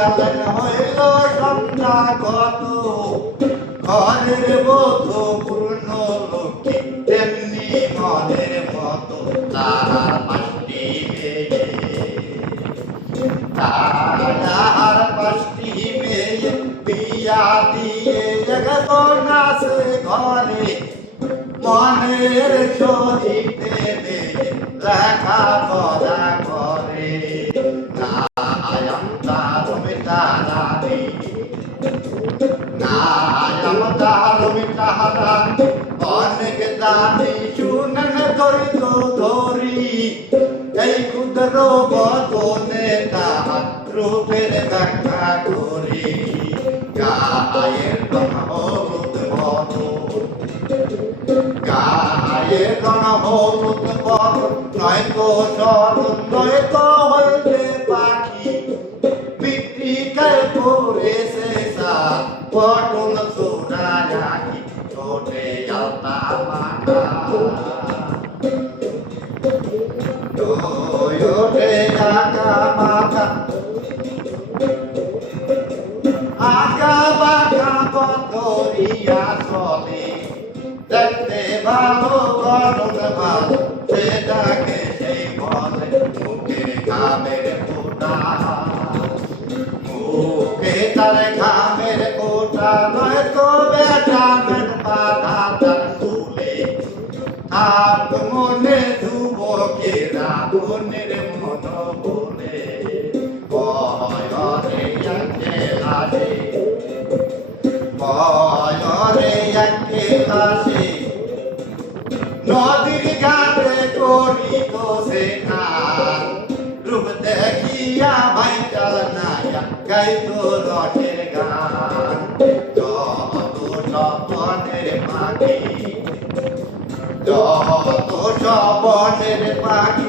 গেলেন হইল সন্ধ্যা কত? ঘরের বধু পূর্ণ লক্ষ্মী, তেমনি মনের মতো তাহার পাশটি মেয়ে। তাহার পাশটি মেয়ে বিয়া দিয়ে জগত নাচে ঘরে। মনের শরীরে লেখা পড়া করে। নায়াম তারমে তারানি অনেক দানি শুনেন তো ধরি। এই ক্ষুদ্র বদনে তাহার রূপের ব্যাখ্যা করি। গায়ের হলুদ মতো হলুদ বল নয়তো সরল নয়তো হইলে ছোটে আলতা মাখা ওরে আকা মাখা আকা বাকা কতরিয়া চলে দেখতে ভালো গরম ভালো সেটাকে সেই বলে মুখে খামের ফোটা মুখে তার খামের মনের মন বলে বয়রে লাগে বয়রে লাগে নদীর ঘাটে করি তো সে রূপ দেখিয়া ভাই চালনায়া গাই তো রটের গান। যত স্বপনের পাখি, যত স্বপনের পাখি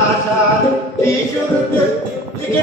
মরণে ঝরনা সারি টিসুর দিকে